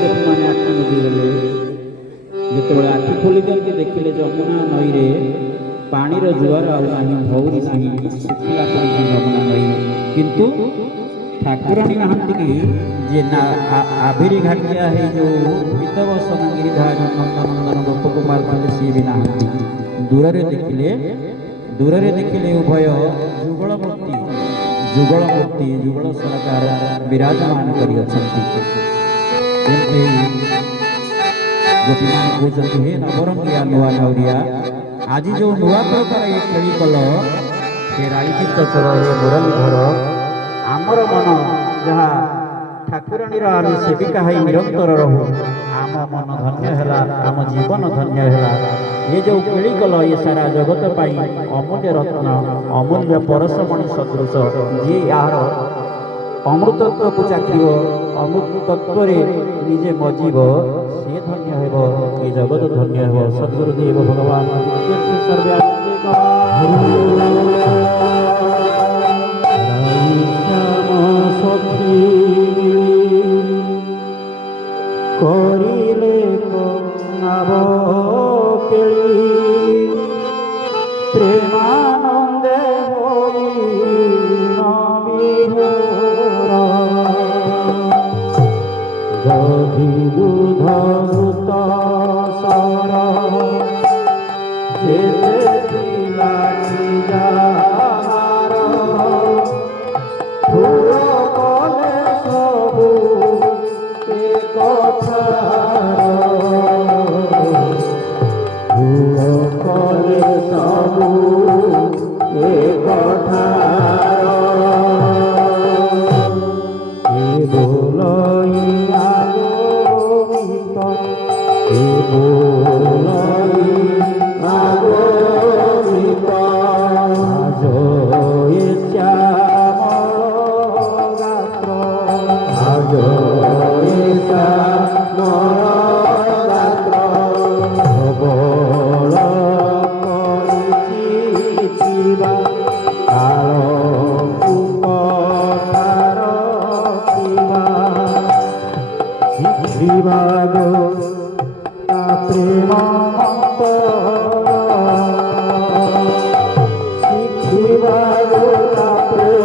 गोपीमाने आखि मुदिगले ଯେତେବେଳେ ଆଖି ଖୋଲି ଦିଅନ୍ତି ଦେଖିଲେ ଯମୁନା ନଈରେ ପାଣିର ଜୁଆର ଆଉ ନାହିଁ, ଭଉରୀ ନାହିଁ, ଶୁଖିଲା ପଡ଼ିଛି ଯମୁନା ନଈ। କିନ୍ତୁ ଠାକୁରାଣୀ ନାହାନ୍ତି କି ଯେ ନା ଆଭିରି ଘାଟିଆ ହେଇ ଯେଉଁ ବିତବସନ ଗିରିଧାରୀ ନନ୍ଦନନ୍ଦନ ଗୋପକୁମାର ଥିଲେ ସିଏ ବି ନାହାନ୍ତି। ଦୂରରେ ଦେଖିଲେ ଉଭୟ ଯୁଗଳ ମୂର୍ତ୍ତି ଯୁଗଳ ସରକାର ବିରାଜମାନ କରିଅଛନ୍ତି। ଯେମିତି ଗୋପୀମାନେ କହୁଛନ୍ତି, ହେ ନବରଙ୍ଗିଆ ନୂଆ ନାଉରିଆ, ଆଜି ଯେଉଁ ନୂଆ ପ୍ରକାର ଏ ଖେଳି କଲ, ହେ ରାଇଚିତ ଚଳ, ହେ ମୁରଲୀଧର, ଆମର ମନ ଯାହା ଠାକୁରାଣୀର ଆମେ ସେବିକା ହେଇ ନିରନ୍ତର ରହୁ, ଆମ ମନ ଧନ୍ୟ ହେଲା, ଆମ ଜୀବନ ଧନ୍ୟ ହେଲା। ଏ ଯେଉଁ ଖେଳି କଲ ଏ ସାରା ଜଗତ ପାଇଁ ଅମୂଲ୍ୟ ରତ୍ନ, ଅମୂଲ୍ୟ ପରଶମଣି ସଦୃଶ, ଯିଏ ଏହାର ଅମୃତତ୍ୱକୁ ଚାଖିବ, ଅମୃତତ୍ୱରେ ନିଜେ ମଜିବ, ସିଏ ଧନ୍ୟ ହେବ, ଏ ଜଗତ ଧନ୍ୟ ହେବ। ସଦ୍ଗୁରୁଦେବ ଭଗବାନ ସର୍ବେ করিলে কনাব কেলি প্রেমানন্দে হই নবিভোর দধি দুধ মৃত সর যেতে দিলানি যাহার ফুল কলে সবু কলে সবু এ কথার এ বলই আগমিত, এ বলই আগমিত, আজ এ শ্যামল গাত্র, আজ প্রেম শিখিবাগ প্রেম শিখিবাগ প্রেম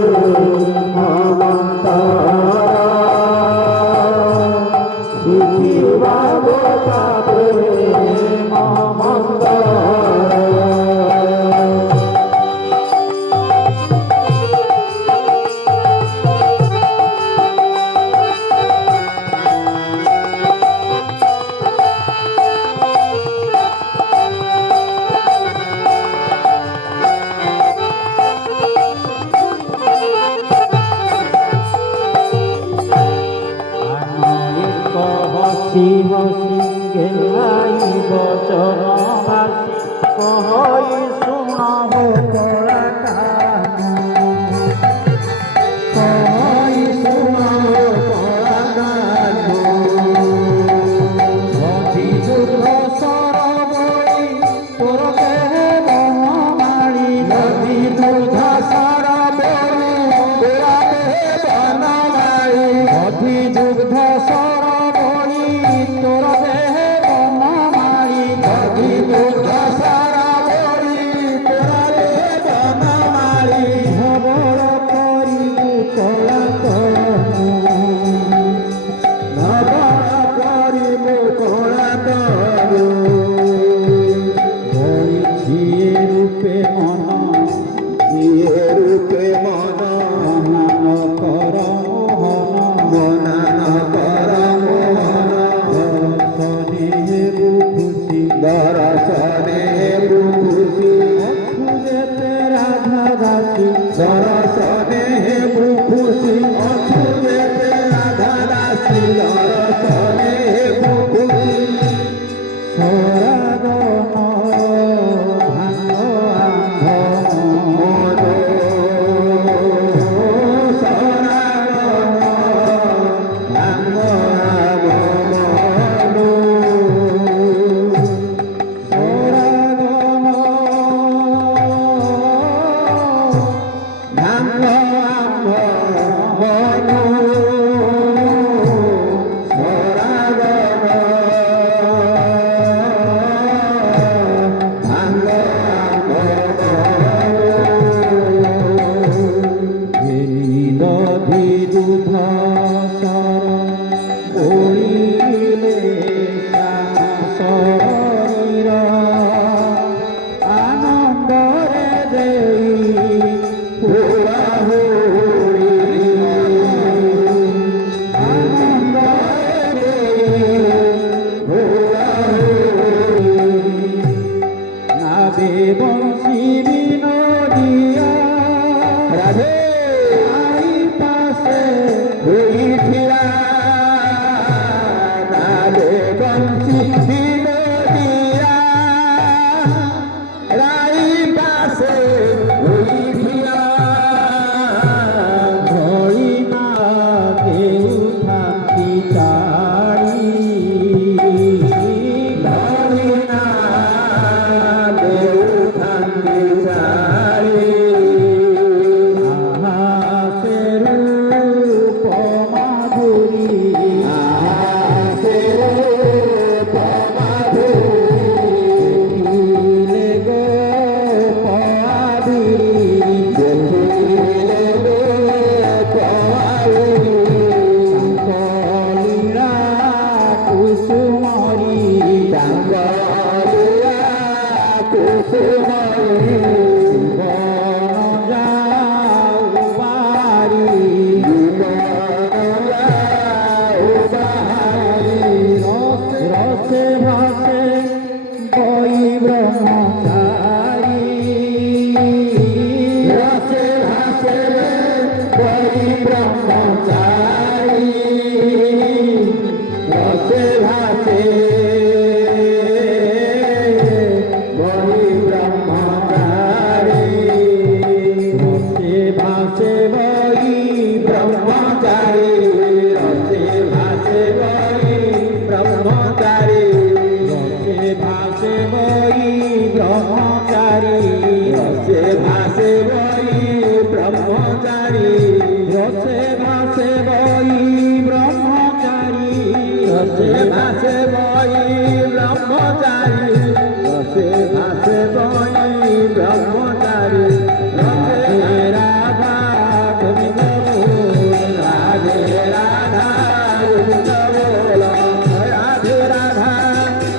হসি হসি গেলাই বচন ভাসি কহই শুনব কলা কান, কহই শুনব কলা কান, অধি যুদ্ধ সরবই তোর দেহে বনমালী, অধি যুদ্ধ সরবই তোর দেহে বনমালী, অধি যুদ্ধ କୁସୁମରୀ ଡାଙ୍ଗରିଆ କୁସୁମରୀ ଜୀବନ ଯାଉ ବାରି ରସେ ଭାସେ ବଇ ବ୍ରହ୍ମଚାରୀ ରସେ ଭାସେ বই ব্রহ্মচারী রসে ভাসে বই ব্রহ্মচারী রসে ভাসে বই ব্রহ্মচারী রসে ভাসে বই ব্রহ্মচারী রসে ভাসে বই ব্রহ্মচারী রসে ভাসে বই ব্রহ্মচারী রসে ভাসে বই ব্রহ্মচারী রসে ভাসে বই ব্রহ্মচারী রসে ভাসে বই ব্রহ্মচারী রসে রাধা গোবিন্দ রাধে রাধা গোবিন্দ বল রাধে রাধা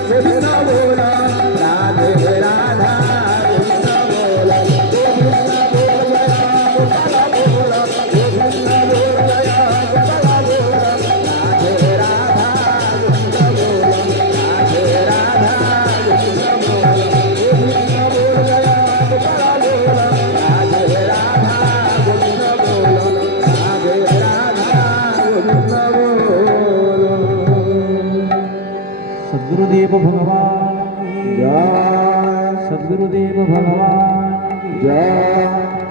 গোবিন্দ বল রাধে রাধা গোবিন্দ বল सद्गुरुदेव भगवान की जय सद्गुरुदेव भगवान की जय